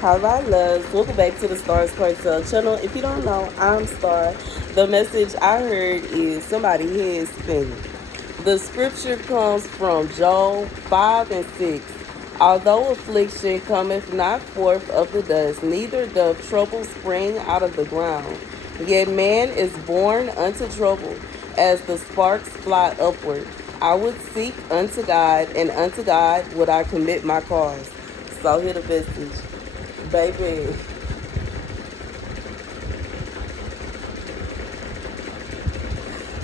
Hi, my loves. Welcome back to the Starscartel channel. If you don't know, I'm Star. The message I heard is somebody head spinning. The scripture comes from Job 5 and 6. Although affliction cometh not forth of the dust, neither doth trouble spring out of the ground. Yet man is born unto trouble, as the sparks fly upward. I would seek unto God, and unto God would I commit my cause. So hear the message. Baby,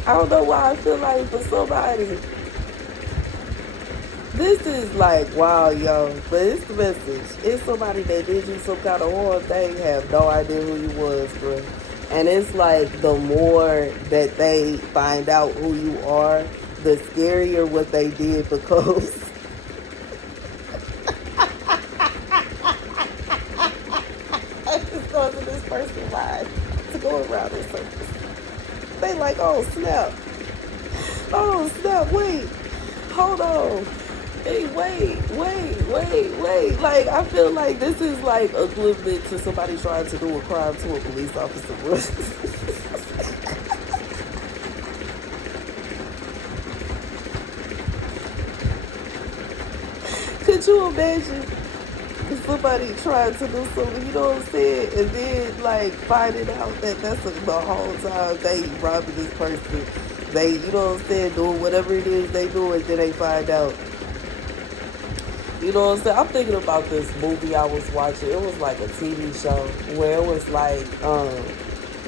I don't know why I feel like for somebody, this is like, wow, yo, but it's the message. It's somebody that did you some kind of horrible thing, have no idea who you was, bro. And it's like the more that they find out who you are, the scarier what they did because it's causing this person's life to go around in circles. They like, oh snap, oh snap, wait, hold on. Hey, wait. Like, I feel like this is like equivalent to somebody trying to do a crime to a police officer. Could you imagine if somebody trying to do something, you know what I'm saying? And then, like, finding out that that's the whole time they robbing this person. They, you know what I'm saying, doing whatever it is they do, and then they find out. You know what I'm saying? I'm thinking about this movie I was watching. It was like a TV show where it was like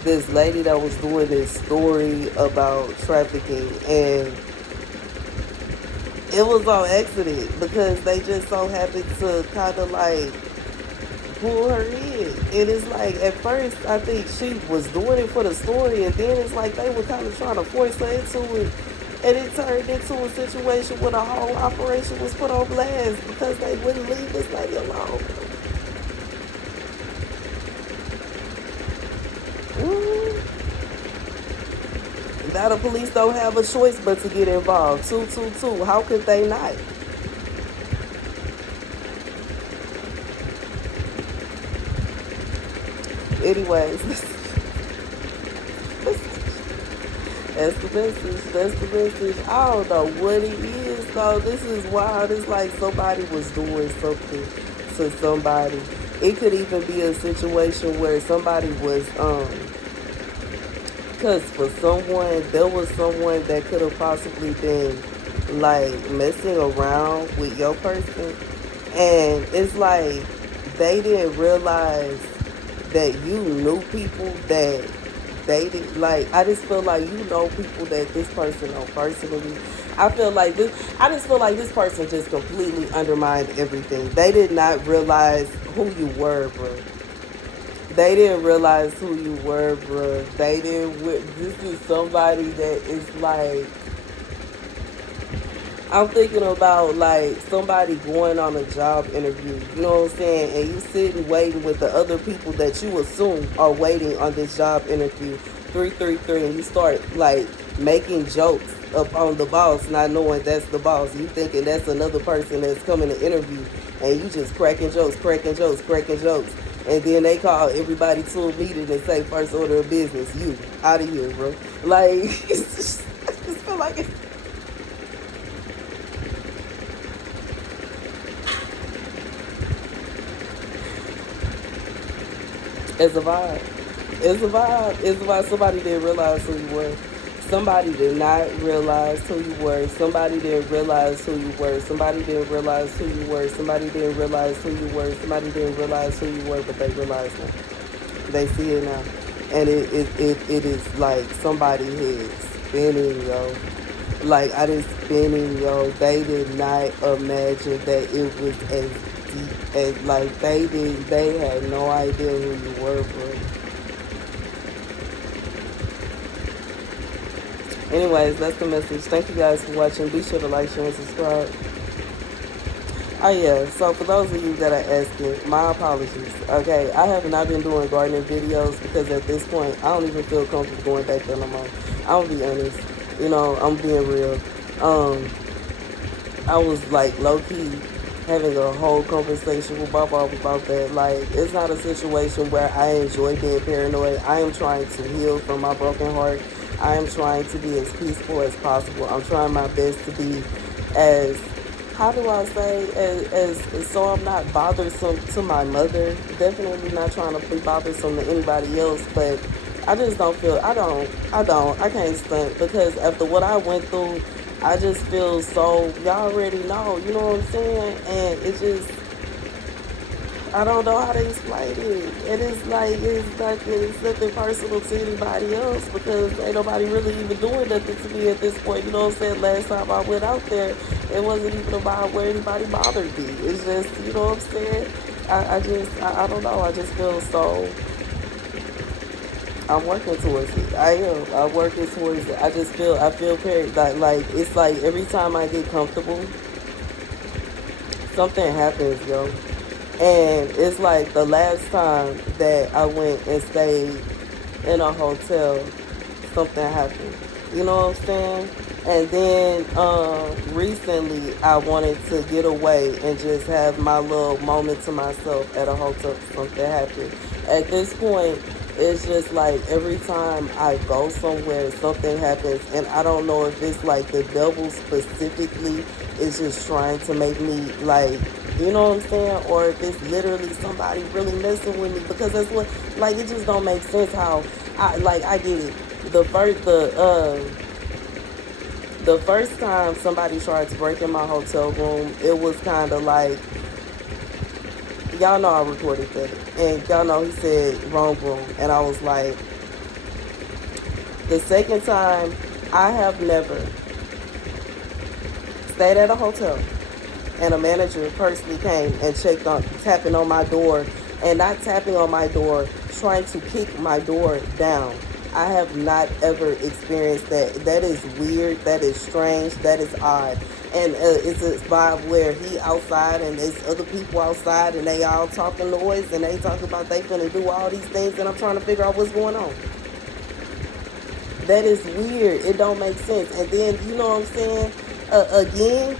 this lady that was doing this story about trafficking, and it was on accident because they just so happened to kind of like pull her in. And it's like at first I think she was doing it for the story, and then it's like they were kind of trying to force her into it. And it turned into a situation where the whole operation was put on blast because they wouldn't leave this lady alone. Now the police don't have a choice but to get involved. 222. How could they not? Anyways, that's the message. That's the message. I don't know what it is though. This is wild. It's like somebody was doing something to somebody. It could even be a situation where somebody was because for someone, there was someone that could have possibly been like messing around with your person, and it's like they didn't realize that you knew people that they did. Like, I just feel like you know people that this person know personally. I feel like this. I just feel like this person just completely undermined everything. They did not realize who you were, bro. They didn't realize who you were, bro. They didn't. This is somebody that is like. I'm thinking about like somebody going on a job interview, you know what I'm saying? And you sitting waiting with the other people that you assume are waiting on this job interview, 333, and you start like making jokes up on the boss, not knowing that's the boss. You thinking that's another person that's coming to interview, and you just cracking jokes, cracking jokes, cracking jokes. And then they call everybody to a meeting and say first order of business, you out of here, bro. Like, it's just, I just feel like it's It's a vibe. It's a vibe. It's a vibe. Somebody didn't realize who you were. Somebody did not realize who you were. Somebody didn't realize who you were. Somebody didn't realize who you were. Somebody didn't realize who you were. Somebody didn't realize who you were, but they realized now. They see it now. And it is like somebody head spinning, yo. Like, I did spinning, yo. They did not imagine that it was as deep as, like, they had no idea who you were, bro. Anyways, that's the message. Thank you guys for watching. Be sure to like, share, and subscribe. Oh yeah, so for those of you that are asking, my apologies. Okay, I have not been doing gardening videos because at this point, I don't even feel comfortable going back there no more. I'll be honest. You know, I'm being real. I was like low key having a whole conversation with my mom about that. Like, it's not a situation where I enjoy being paranoid. I am trying to heal from my broken heart. I am trying to be as peaceful as possible. I'm trying my best to be as, how do I say, so I'm not bothersome to my mother. Definitely not trying to be bothersome to anybody else, but I just don't feel, I can't stunt because after what I went through, I just feel so, y'all already know, you know what I'm saying? And it just, I don't know how to explain it. It is like, it's nothing personal to anybody else because ain't nobody really even doing nothing to me at this point. You know what I'm saying? Last time I went out there, it wasn't even about where anybody bothered me. It's just, you know what I'm saying? I don't know. I just feel so, I'm working towards it. I am. I'm working towards it. I feel very, like, it's like every time I get comfortable, something happens, yo. And it's like the last time that I went and stayed in a hotel, something happened. You know what I'm saying? And then recently, I wanted to get away and just have my little moment to myself at a hotel. Something happened. At this point, it's just like every time I go somewhere, something happens, and I don't know if it's like the devil specifically is just trying to make me like, you know what I'm saying, or if it's literally somebody really messing with me because that's what, like, it just don't make sense how I get it. The first time somebody tried to break in my hotel room, it was kind of like, y'all know I recorded that, and y'all know he said wrong room, and I was like, the second time, I have never stayed at a hotel and a manager personally came and checked on, tapping on my door, and not tapping on my door, trying to kick my door down. I have not ever experienced that. That is weird. That is strange. That is odd. And it's a vibe where he outside and there's other people outside and they all talking noise and they talking about they finna do all these things and I'm trying to figure out what's going on. That is weird. It don't make sense. And then, you know what I'm saying? Again,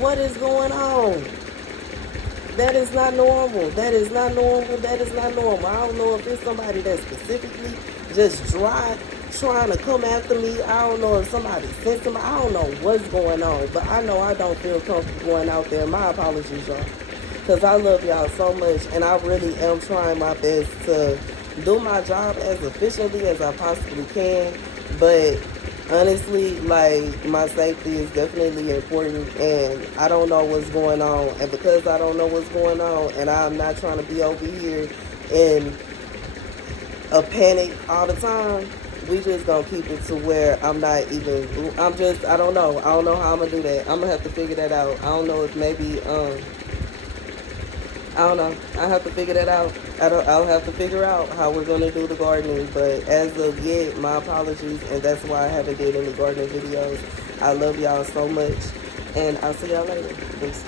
what is going on? That is not normal. That is not normal. That is not normal. I don't know if it's somebody that specifically just trying to come after me. I don't know if somebody sent them. I don't know what's going on. But I know I don't feel comfortable going out there. My apologies, y'all. Because I love y'all so much. And I really am trying my best to do my job as efficiently as I possibly can. But honestly, like, my safety is definitely important and I don't know what's going on, and because I don't know what's going on and I'm not trying to be over here in a panic all the time, we just gonna keep it to where I'm not even, I don't know how I'm gonna do that. I'm gonna have to figure that out. I don't know if maybe I don't know. I have to figure that out. I'll have to figure out how we're gonna do the gardening. But as of yet, my apologies, and that's why I haven't did any gardening videos. I love y'all so much, and I'll see y'all later. Peace.